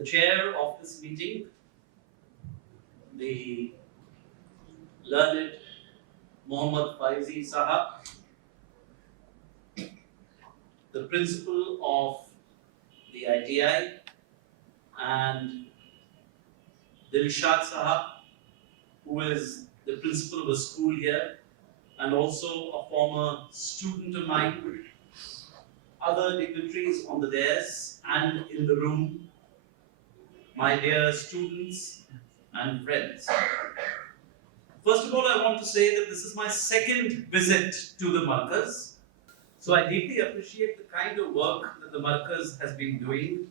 the chair of this meeting, the learned Mohammad Faizi Sahab, the principal of the ITI, and Dilshad Sahab, who is the principal of a school here and also a former student of mine, other dignitaries on the dais and in the room, my dear students and friends. First of all, I want to say that this is my second visit to the Markaz. So I deeply appreciate the kind of work that the Markaz has been doing.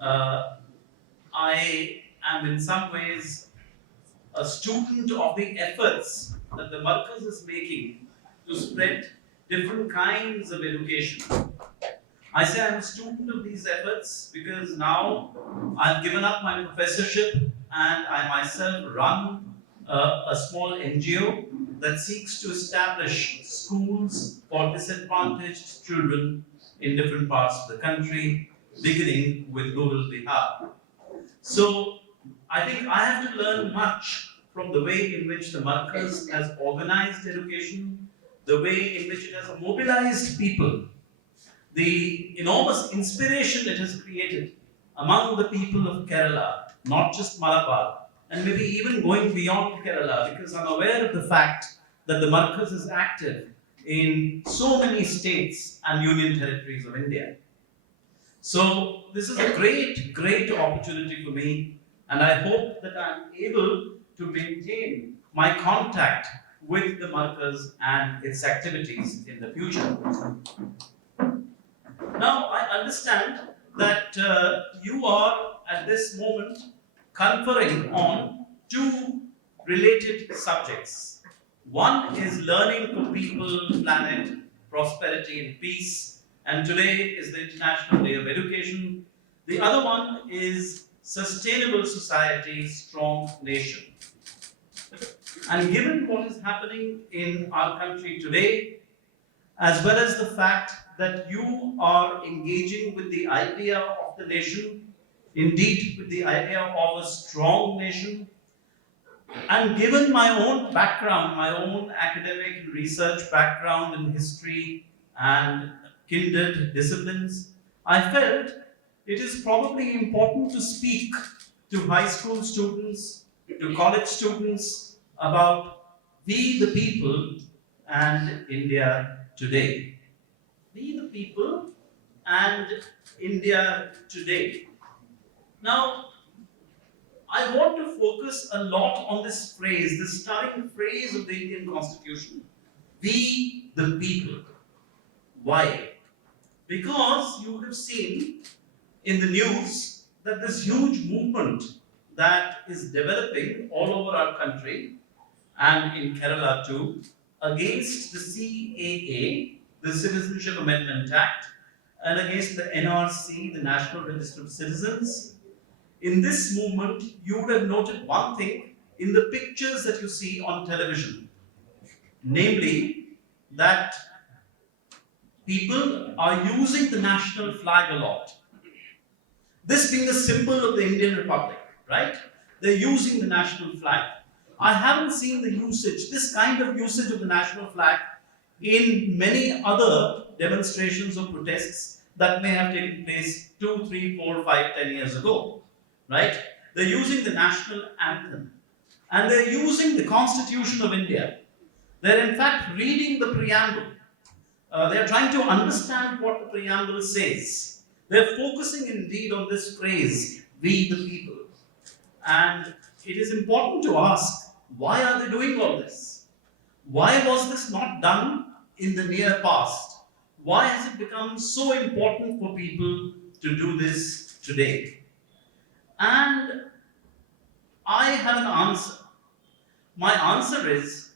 I am in some ways a student of the efforts that the Markaz is making to spread different kinds of education. I say I'm a student of these efforts because now I've given up my professorship and I myself run a small NGO that seeks to establish schools for disadvantaged children in different parts of the country, beginning with rural Bihar. So I think I have to learn much from the way in which the Markaz has organized education, the way in which it has mobilized people, the enormous inspiration it has created among the people of Kerala, not just Malabar, and maybe even going beyond Kerala, because I'm aware of the fact that the Markaz is active in so many states and union territories of India. So this is a great, great opportunity for me, and I hope that I'm able to maintain my contact with the Markaz and its activities in the future. Now, I understand that you are at this moment conferring on two related subjects. One is learning for people, planet, prosperity and peace, and today is the International Day of Education. The other one is sustainable society, strong nation. And given what is happening in our country today, as well as the fact that you are engaging with the idea of the nation, indeed with the idea of a strong nation, and given my own background, my own academic and research background in history and kindred disciplines, I felt it is probably important to speak to high school students, to college students about we the people and India today. We the people and India today. Now, I want to focus a lot on this phrase, this starting phrase of the Indian Constitution. We the people. Why? Because you would have seen in the news that this huge movement that is developing all over our country and in Kerala too, against the CAA, the Citizenship Amendment Act, and against the NRC, the National Register of Citizens. In this movement, you would have noted one thing in the pictures that you see on television, namely that people are using the national flag a lot. This being the symbol of the Indian Republic, right? They're using the national flag. I haven't seen the usage, this kind of usage of the national flag in many other demonstrations or protests that may have taken place 2, 3, 4, 5, 10 years ago, right? They're using the national anthem and they're using the Constitution of India. They're in fact reading the preamble. They're trying to understand what the preamble says. They're focusing indeed on this phrase, we the people. And it is important to ask, why are they doing all this? Why was this not done in the near past? Why has it become so important for people to do this today? And I have an answer. My answer is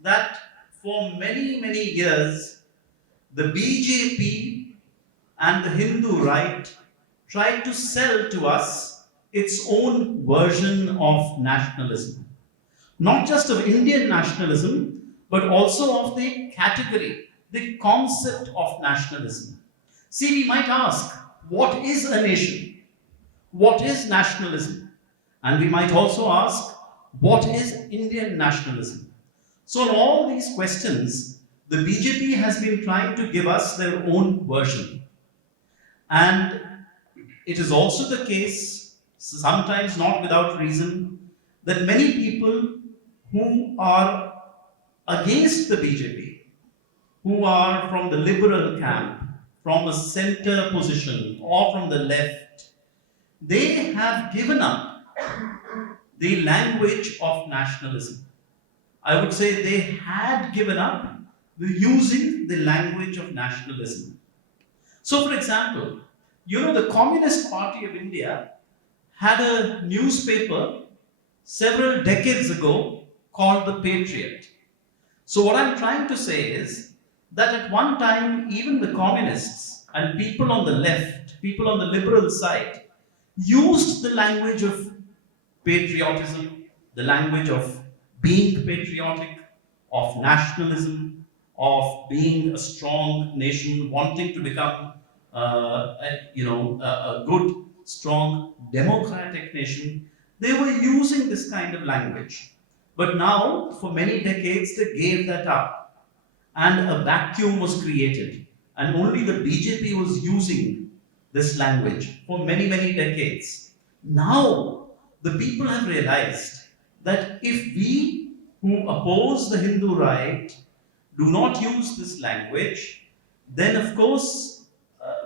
that for many, many years, the BJP and the Hindu right tried to sell to us its own version of nationalism. Not just of Indian nationalism, but also of the category, the concept of nationalism. See, we might ask, what is a nation? what is nationalism? And we might also ask, what is Indian nationalism? So, on all these questions, the BJP has been trying to give us their own version. And it is also the case, sometimes not without reason, that many people who are against the BJP, who are from the liberal camp, from a center position, or from the left, they have given up the language of nationalism. I would say they had given up using the language of nationalism. So, for example, the Communist Party of India had a newspaper several decades ago called The Patriot. So, what I'm trying to say is that at one time, even the communists and people on the left, people on the liberal side, used the language of patriotism, the language of being patriotic, of nationalism, of being a strong nation, wanting to become, a good, strong, democratic nation. They were using this kind of language. But now, for many decades, they gave that up, and a vacuum was created, and only the BJP was using this language for many, many decades. Now, the people have realized that if we who oppose the Hindu right do not use this language, then of course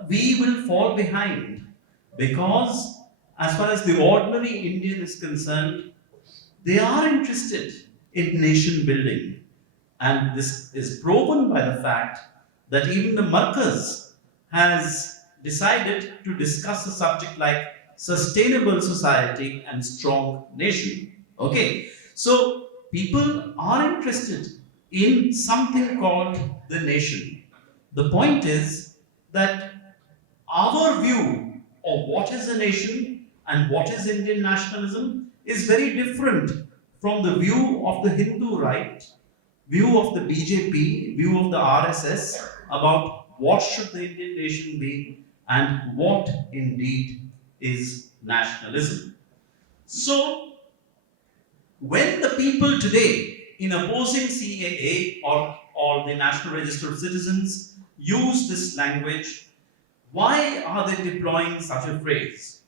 we will fall behind, because as far as the ordinary Indian is concerned, they are interested in nation building. And this is proven by the fact that even the Markaz has decided to discuss a subject like sustainable society and strong nation. Okay, so people are interested in something called the nation. The point is that our view of what is a nation and what is Indian nationalism is very different from the view of the Hindu right, view of the BJP, view of the RSS about what should the Indian nation be and what indeed is nationalism. So, when the people today in opposing CAA or the National Register of Citizens use this language, why are they deploying such a phrase?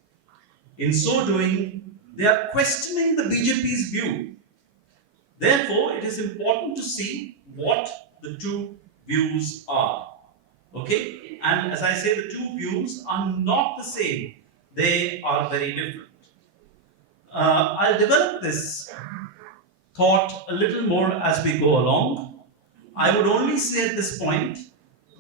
In so doing, they are questioning the BJP's view. Therefore, it is important to see what the two views are. Okay? And as I say, the two views are not the same, they are very different. I'll develop this thought a little more as we go along. I would only say at this point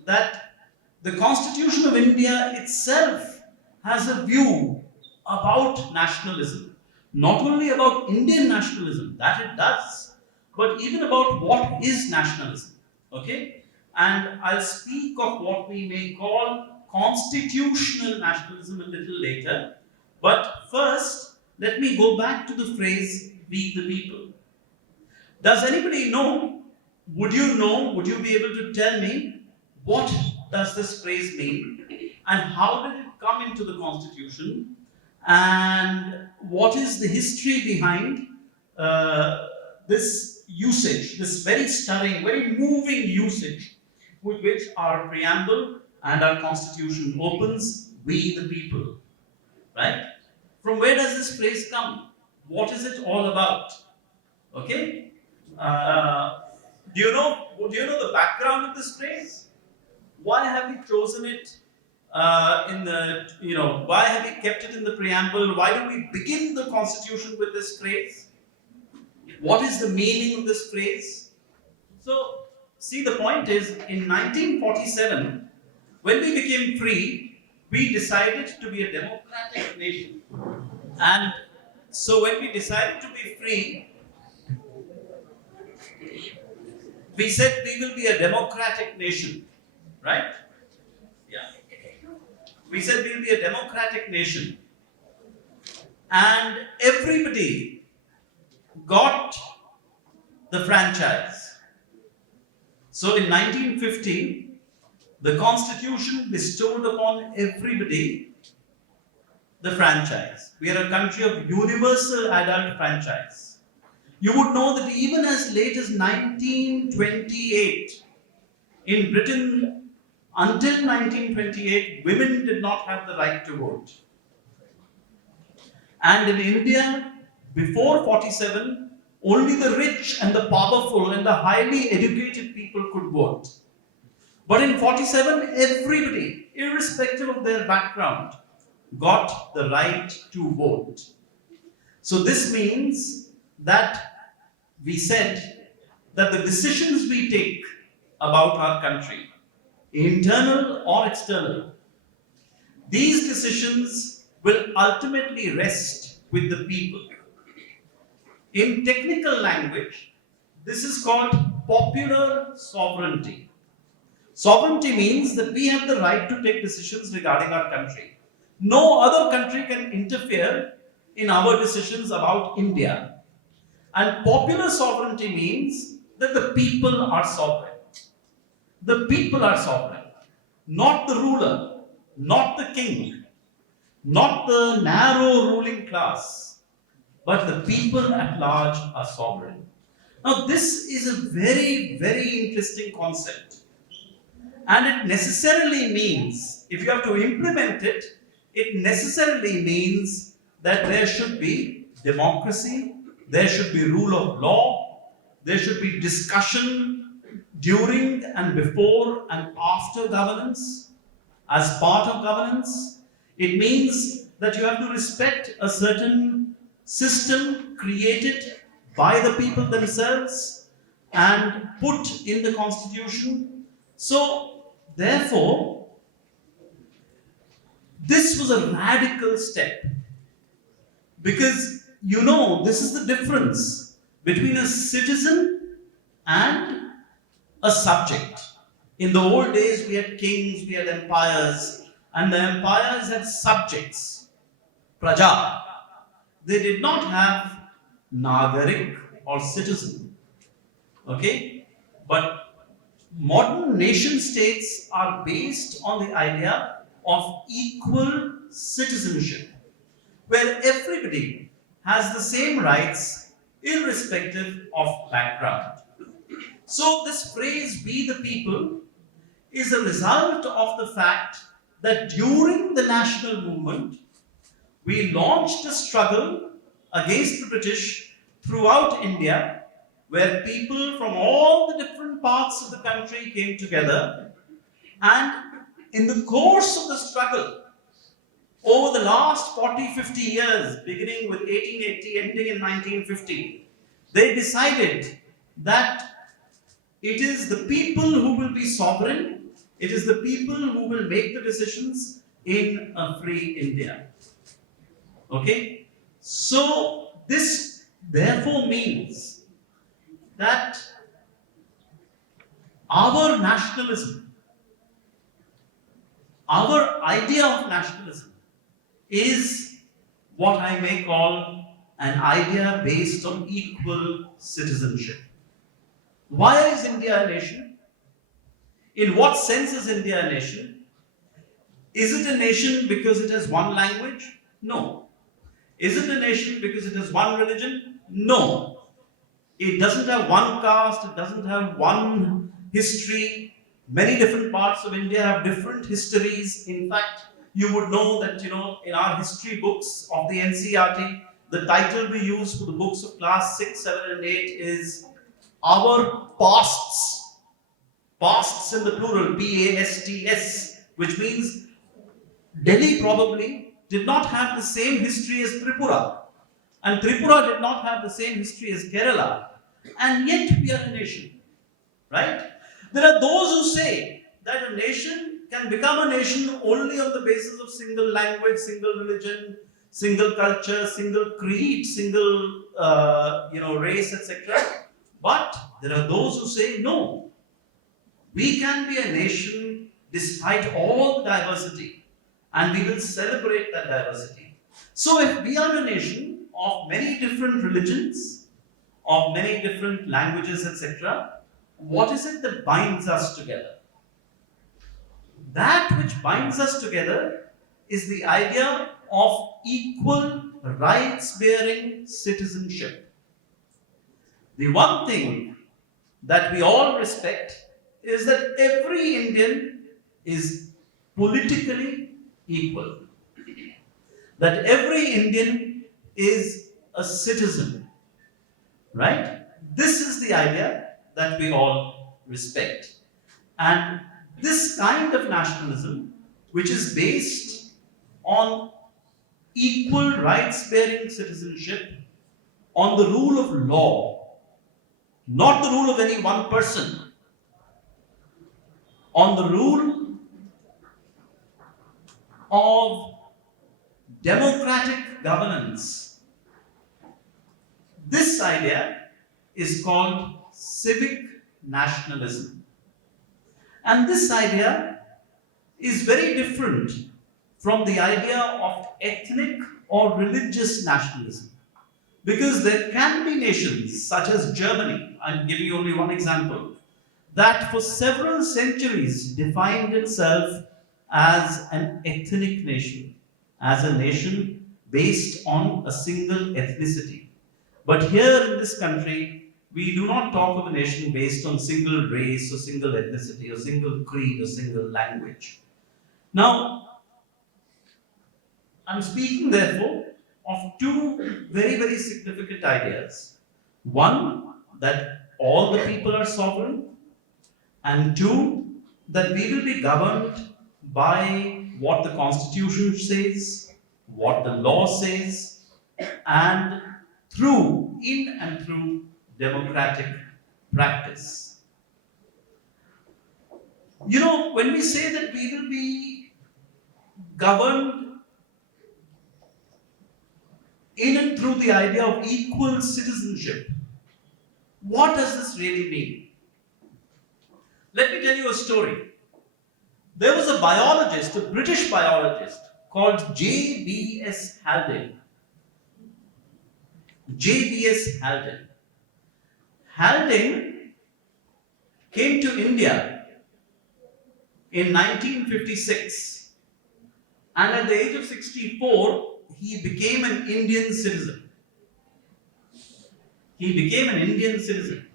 that the Constitution of India itself has a view about nationalism, not only about Indian nationalism, that it does, but even about what is nationalism. Okay? And I'll speak of what we may call constitutional nationalism a little later. But first, let me go back to the phrase, we the people. Does anybody know? Would you be able to tell me what does this phrase mean? And how did it come into the Constitution? And what is the history behind this usage, this very stirring, very moving usage with which our preamble and our Constitution opens, we the people, right? From where does this phrase come? What is it all about? Okay? Do you know the background of this phrase? Why have we chosen it why have we kept it in the preamble? Why do we begin the Constitution with this phrase? What is the meaning of this phrase? So, see, the point is, in 1947, when we became free, we decided to be a democratic nation. And so, when we decided to be free, we said we will be a democratic nation, right? Yeah. We said we will be a democratic nation. And everybody got the franchise. So in 1950, the Constitution bestowed upon everybody the franchise. We are a country of universal adult franchise. You would know that even as late as 1928, in Britain, until 1928, women did not have the right to vote. And in India, before 47, only the rich and the powerful and the highly educated people could vote. But in 47, everybody, irrespective of their background, got the right to vote. So this means that we said that the decisions we take about our country, internal or external, these decisions will ultimately rest with the people. In technical language, this is called popular sovereignty. Sovereignty means that we have the right to take decisions regarding our country. No other country can interfere in our decisions about India. And popular sovereignty means that the people are sovereign. The people are sovereign, not the ruler, not the king, not the narrow ruling class, but the people at large are sovereign. Now, this is a very, very interesting concept. And it necessarily means, if you have to implement it, it necessarily means that there should be democracy, there should be rule of law, there should be discussion during and before and after governance, as part of governance. It means that you have to respect a certain system created by the people themselves and put in the constitution. So, therefore, this was a radical step, because this is the difference between a citizen and a subject. In the old days, we had kings, we had empires, and the empires had subjects, praja. They did not have nagarik or citizen. Okay? But modern nation states are based on the idea of equal citizenship, where everybody has the same rights irrespective of background. So this phrase, "we the people," is a result of the fact that during the national movement, we launched a struggle against the British throughout India, where people from all the different parts of the country came together, and in the course of the struggle, over the last 40-50 years, beginning with 1880, ending in 1950, they decided that it is the people who will be sovereign, it is the people who will make the decisions in a free India. Okay? So, this therefore means that our nationalism, our idea of nationalism, is what I may call an idea based on equal citizenship. Why is India a nation? In what sense is India a nation? Is it a nation because it has one language? No. Is it a nation because it has one religion? No. It doesn't have one caste, it doesn't have one history. Many different parts of India have different histories. In fact, you would know that, in our history books of the NCERT, the title we use for the books of class 6, 7 and 8 is Our Pasts. Pasts in the plural, P-A-S-T-S, which means Delhi probably did not have the same history as Tripura. And Tripura did not have the same history as Kerala. And yet we are a nation. Right? There are those who say that a nation can become a nation only on the basis of single language, single religion, single culture, single creed, single race, etc. But there are those who say no. We can be a nation despite all the diversity, and we will celebrate that diversity. So if we are a nation of many different religions, of many different languages, etc., what is it that binds us together? That which binds us together is the idea of equal rights-bearing citizenship. The one thing that we all respect is that every Indian is politically equal, that every Indian is a citizen, right? This is the idea that we all respect. And this kind of nationalism, which is based on equal rights-bearing citizenship, on the rule of law, not the rule of any one person, on the rule of democratic governance. This idea is called civic nationalism. And this idea is very different from the idea of ethnic or religious nationalism. Because there can be nations such as Germany, I'm giving you only one example, that for several centuries defined itself as an ethnic nation, as a nation based on a single ethnicity. But here in this country, we do not talk of a nation based on single race or single ethnicity or single creed or single language. Now, I'm speaking therefore of two very, very significant ideas. One, that all the people are sovereign, and two, that we will be governed by what the Constitution says, what the law says, and in and through democratic practice. You know, when we say that we will be governed in and through the idea of equal citizenship, what does this really mean? Let me tell you a story. There was a biologist, a British biologist, called J.B.S. Haldane. J.B.S. Haldane. Haldane came to India in 1956, and at the age of 64, he became an Indian citizen. He became an Indian citizen.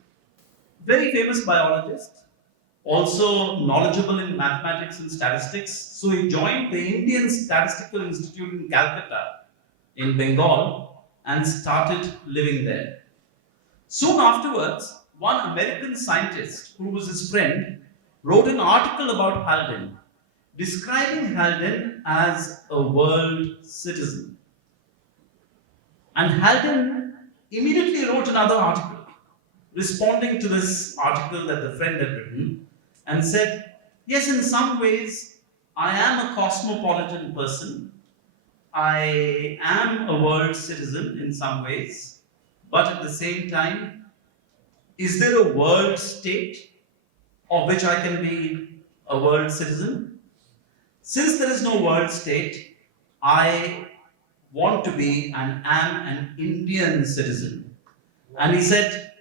Very famous biologist, also knowledgeable in mathematics and statistics. So he joined the Indian Statistical Institute in Calcutta, in Bengal, and started living there. Soon afterwards, one American scientist, who was his friend, wrote an article about Haldane, describing Haldane as a world citizen. And Haldane immediately wrote another article, responding to this article that the friend had written, and said, yes, in some ways, I am a cosmopolitan person. I am a world citizen in some ways, but at the same time, is there a world state of which I can be a world citizen? Since there is no world state, I want to be and am an Indian citizen. And he said,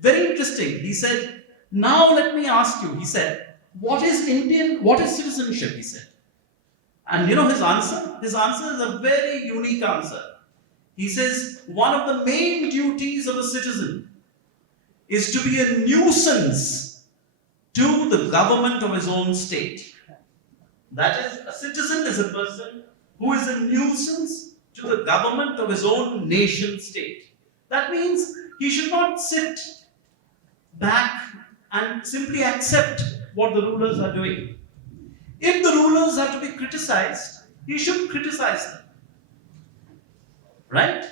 very interesting. He said, now let me ask you, he said, what is citizenship? He said. And you know his answer? His answer is a very unique answer. He says, one of the main duties of a citizen is to be a nuisance to the government of his own state. That is, a citizen is a person who is a nuisance to the government of his own nation state. That means he should not sit back and simply accept what the rulers are doing. If the rulers are to be criticized, he should criticize them. Right?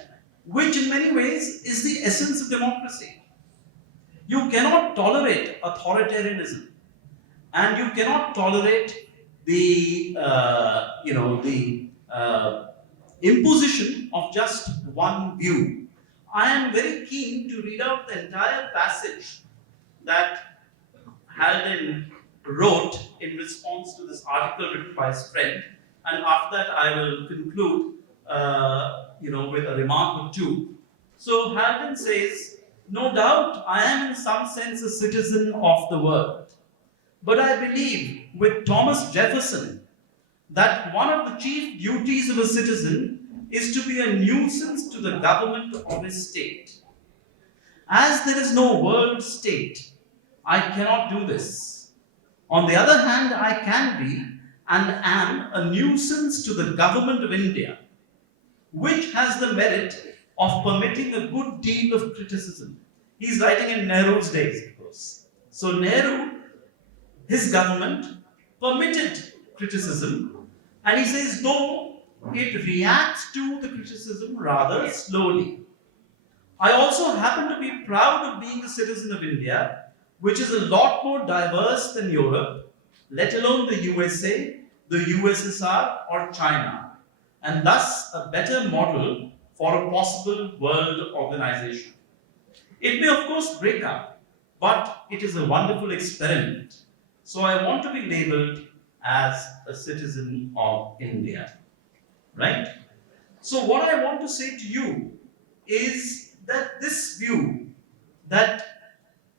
Which in many ways is the essence of democracy. You cannot tolerate authoritarianism, and you cannot tolerate the imposition of just one view. I am very keen to read out the entire passage that Haldane wrote in response to this article written by his friend, and after that I will conclude with a remark or two. So Haldane says, no doubt I am in some sense a citizen of the world, but I believe with Thomas Jefferson that one of the chief duties of a citizen is to be a nuisance to the government of his state. As there is no world state, I cannot do this. On the other hand, I can be and am a nuisance to the government of India, which has the merit of permitting a good deal of criticism. He's writing in Nehru's days, of course. So Nehru, his government, permitted criticism, and he says, no, it reacts to the criticism rather slowly. I also happen to be proud of being a citizen of India, which is a lot more diverse than Europe, let alone the USA, the USSR, or China, and thus a better model for a possible world organization. It may, of course, break up, but it is a wonderful experiment. So I want to be labeled as a citizen of India, right? So what I want to say to you is that this view that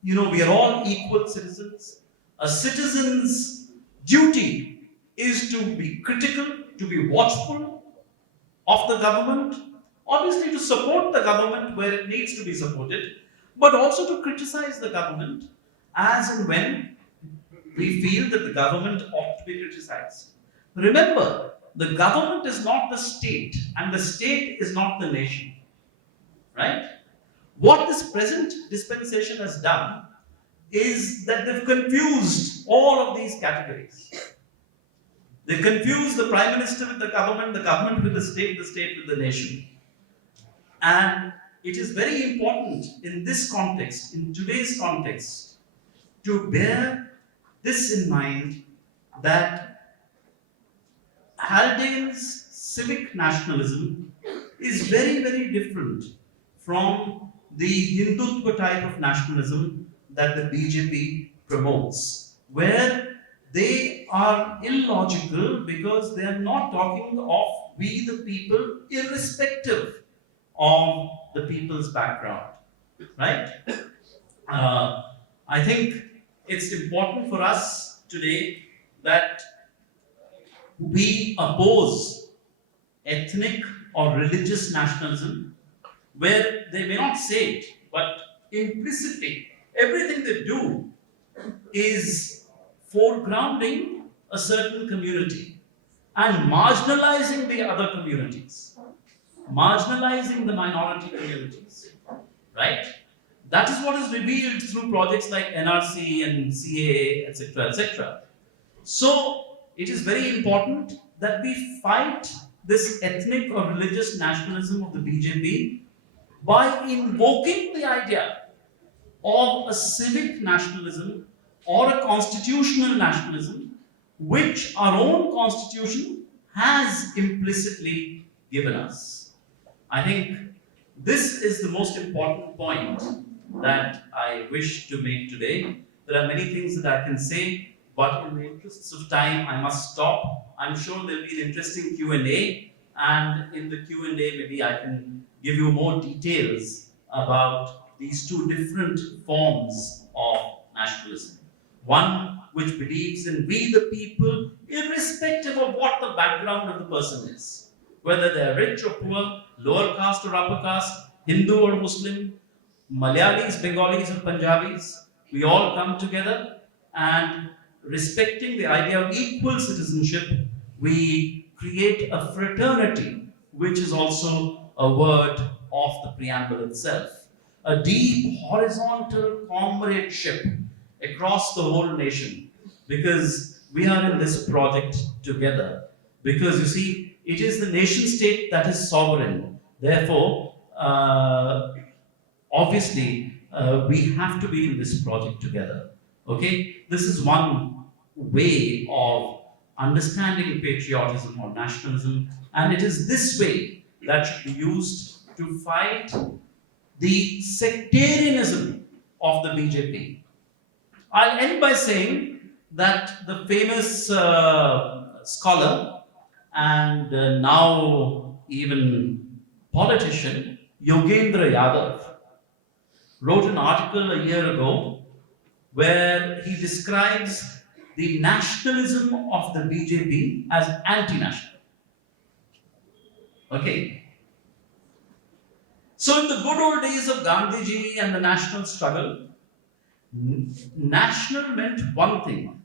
we are all equal citizens, a citizen's duty is to be critical, to be watchful of the government, obviously to support the government where it needs to be supported, but also to criticize the government as and when we feel that the government ought to be criticized. Remember, the government is not the state, and the state is not the nation. Right? What this present dispensation has done is that they've confused all of these categories. They confuse the prime minister with the government with the state with the nation. And it is very important in this context, in today's context, to bear this in mind that Haldane's civic nationalism is very, very different from the Hindutva type of nationalism that the BJP promotes, where they are illogical because they are not talking of we the people irrespective of the people's background, right? I think it's important for us today that we oppose ethnic or religious nationalism, where they may not say it, but implicitly, everything they do is foregrounding a certain community and marginalizing the other communities, marginalizing the minority communities, right? That is what is revealed through projects like NRC and CAA, etc., etc. So, it is very important that we fight this ethnic or religious nationalism of the BJP by invoking the idea of a civic nationalism or a constitutional nationalism, which our own constitution has implicitly given us. I think this is the most important point that I wish to make today. There are many things that I can say, but in the interests of time, I must stop. I'm sure there'll be an interesting Q&A, and in the Q&A, maybe I can give you more details about these two different forms of nationalism. One which believes in we the people, irrespective of what the background of the person is, whether they're rich or poor, lower caste or upper caste, Hindu or Muslim, Malayalis, Bengalis, or Punjabis, we all come together, and respecting the idea of equal citizenship, we create a fraternity, which is also a word of the preamble itself. A deep horizontal comradeship across the whole nation, because we are in this project together. Because you see, it is the nation state that is sovereign. Therefore, obviously, we have to be in this project together. Okay? This is one way of understanding patriotism or nationalism, and it is this way that should be used to fight the sectarianism of the BJP. I'll end by saying that the famous scholar and now even politician Yogendra Yadav wrote an article a year ago where he describes the nationalism of the BJP as anti-national. Okay. So in the good old days of Gandhiji and the national struggle, national meant one thing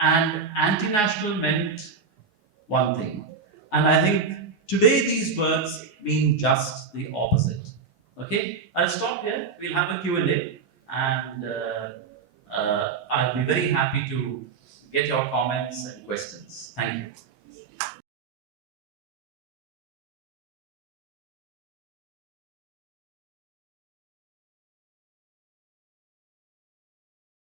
and anti-national meant one thing. And I think today these words mean just the opposite. Okay, I'll stop here. We'll have a Q&A, and I'll be very happy to get your comments and questions. Thank you.